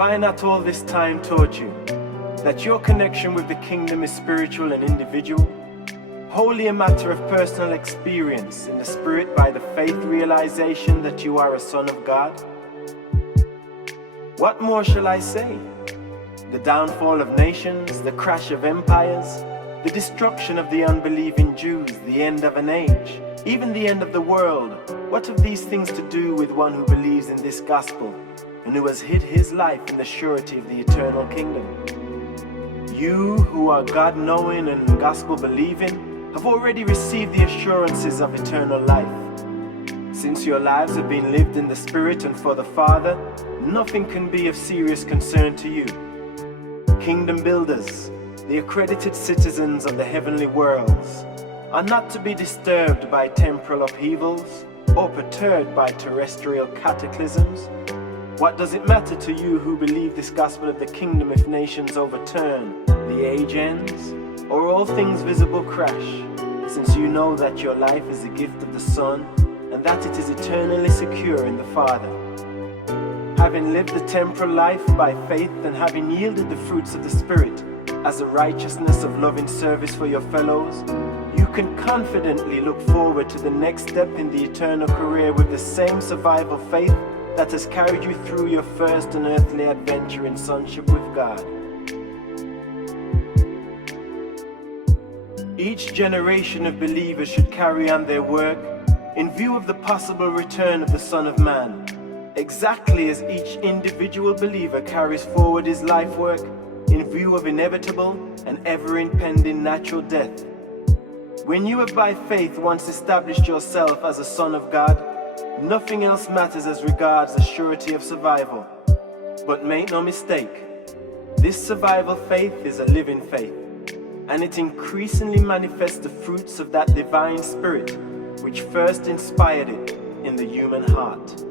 Have I not all this time taught you that your connection with the kingdom is spiritual and individual, wholly a matter of personal experience in the spirit by the faith realization that you are a son of God? What more shall I say? The downfall of nations, the crash of empires, the destruction of the unbelieving Jews, the end of an age, even the end of the world. What have these things to do with one who believes in this gospel and who has hid his life in the surety of the eternal kingdom? You who are God-knowing and gospel-believing have already received the assurances of eternal life. Since your lives have been lived in the Spirit and for the Father, nothing can be of serious concern to you. Kingdom builders, the accredited citizens of the heavenly worlds, are not to be disturbed by temporal upheavals or perturbed by terrestrial cataclysms. What does it matter to you who believe this gospel of the kingdom if nations overturn, the age ends, or all things visible crash, since you know that your life is the gift of the Son and that it is eternally secure in the Father? Having lived the temporal life by faith and having yielded the fruits of the Spirit as a righteousness of loving service for your fellows, you can confidently look forward to the next step in the eternal career with the same survival faith that has carried you through your first and earthly adventure in sonship with God. Each generation of believers should carry on their work in view of the possible return of the Son of Man, exactly as each individual believer carries forward his life work in view of inevitable and ever-impending natural death. When you have by faith once established yourself as a son of God, nothing else matters as regards the surety of survival. But make no mistake, this survival faith is a living faith, and it increasingly manifests the fruits of that divine spirit which first inspired it in the human heart.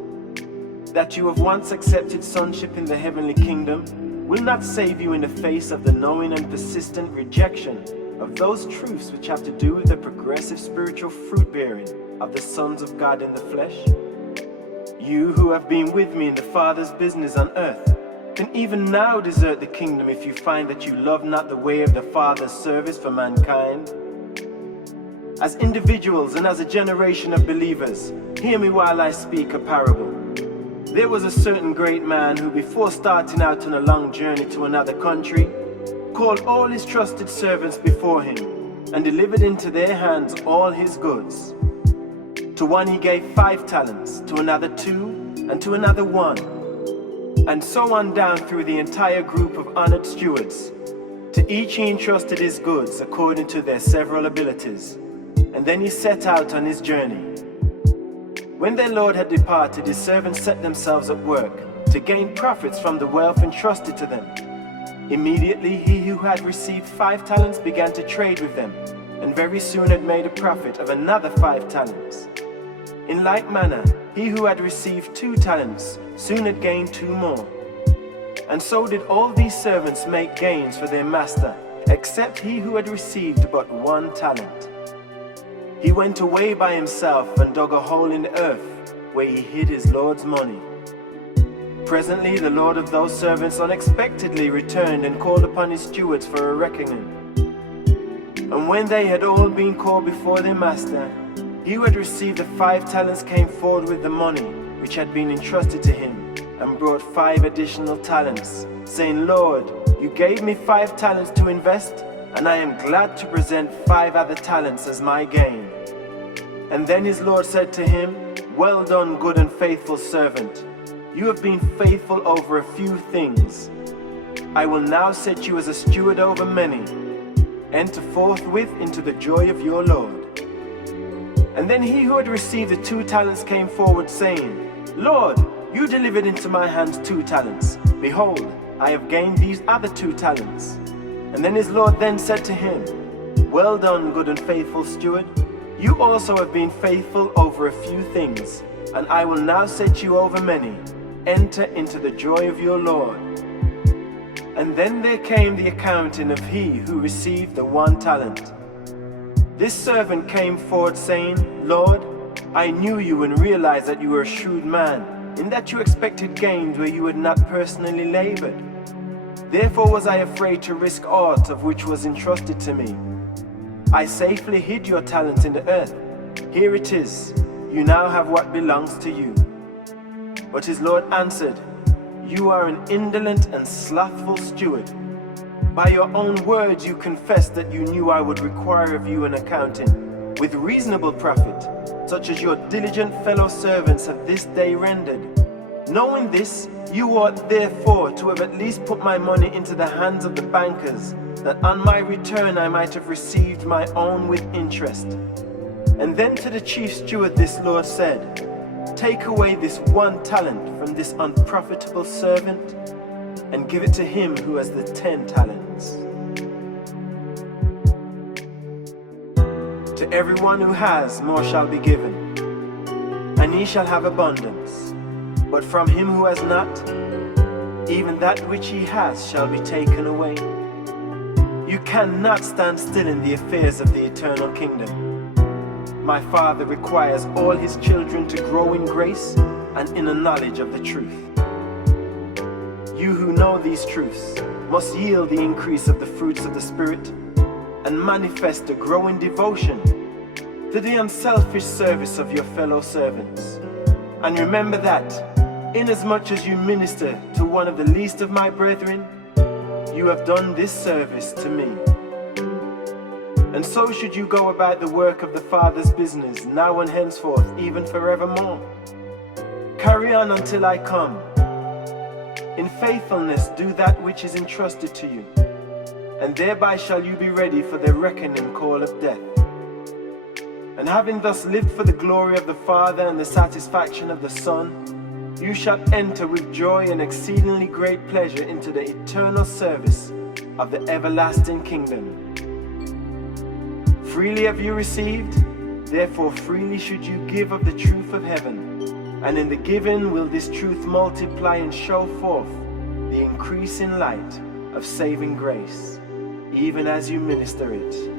That you have once accepted sonship in the heavenly kingdom will not save you in the face of the knowing and persistent rejection of those truths which have to do with the progressive spiritual fruit-bearing of the sons of God in the flesh. You who have been with me in the Father's business on earth can even now desert the kingdom if you find that you love not the way of the Father's service for mankind. As individuals and as a generation of believers, hear me while I speak a parable. There was a certain great man who, before starting out on a long journey to another country, called all his trusted servants before him and delivered into their hands all his goods. To one he gave 5 talents, to another 2, and to another 1, and so on down through the entire group of honored stewards. To each he entrusted his goods according to their several abilities, and then he set out on his journey. When their Lord had departed, his servants set themselves at work to gain profits from the wealth entrusted to them. Immediately he who had received 5 talents began to trade with them, and very soon had made a profit of another 5 talents. In like manner, he who had received 2 talents soon had gained 2 more. And so did all these servants make gains for their master, except he who had received but 1 talent. He went away by himself and dug a hole in the earth, where he hid his Lord's money. Presently the Lord of those servants unexpectedly returned and called upon his stewards for a reckoning. And when they had all been called before their master, he who had received the 5 talents came forward with the money which had been entrusted to him, and brought 5 additional talents, saying, Lord, you gave me 5 talents to invest, and I am glad to present 5 other talents as my gain. And then his Lord said to him, Well done, good and faithful servant. You have been faithful over a few things. I will now set you as a steward over many. Enter forthwith into the joy of your Lord. And then he who had received the 2 talents came forward, saying, Lord, you delivered into my hands 2 talents. Behold, I have gained these other 2 talents. And then his Lord then said to him, Well done, good and faithful steward. You also have been faithful over a few things, and I will now set you over many. Enter into the joy of your Lord. And then there came the accounting of he who received the 1 talent. This servant came forward saying, Lord, I knew you and realized that you were a shrewd man, in that you expected gains where you had not personally labored. Therefore was I afraid to risk aught of which was entrusted to me. I safely hid your talent in the earth. Here it is, you now have what belongs to you. But his Lord answered, You are an indolent and slothful steward. By your own words you confessed that you knew I would require of you an accounting, with reasonable profit, such as your diligent fellow servants have this day rendered. Knowing this, you ought therefore to have at least put my money into the hands of the bankers, that on my return I might have received my own with interest. And then to the chief steward this Lord said, Take away this 1 talent from this unprofitable servant, and give it to him who has the 10 talents. To everyone who has, more shall be given, and he shall have abundance. But from him who has not, even that which he has shall be taken away. You cannot stand still in the affairs of the eternal kingdom. My Father requires all his children to grow in grace and in a knowledge of the truth. You who know these truths must yield the increase of the fruits of the Spirit and manifest a growing devotion to the unselfish service of your fellow servants. And remember that, inasmuch as you minister to one of the least of my brethren, you have done this service to me. And so should you go about the work of the Father's business, now and henceforth, even forevermore. Carry on until I come. In faithfulness do that which is entrusted to you, and thereby shall you be ready for the reckoning call of death. And having thus lived for the glory of the Father and the satisfaction of the Son, you shall enter with joy and exceedingly great pleasure into the eternal service of the everlasting kingdom. Freely have you received, therefore freely should you give of the truth of heaven. And in the giving will this truth multiply and show forth the increasing light of saving grace, even as you minister it.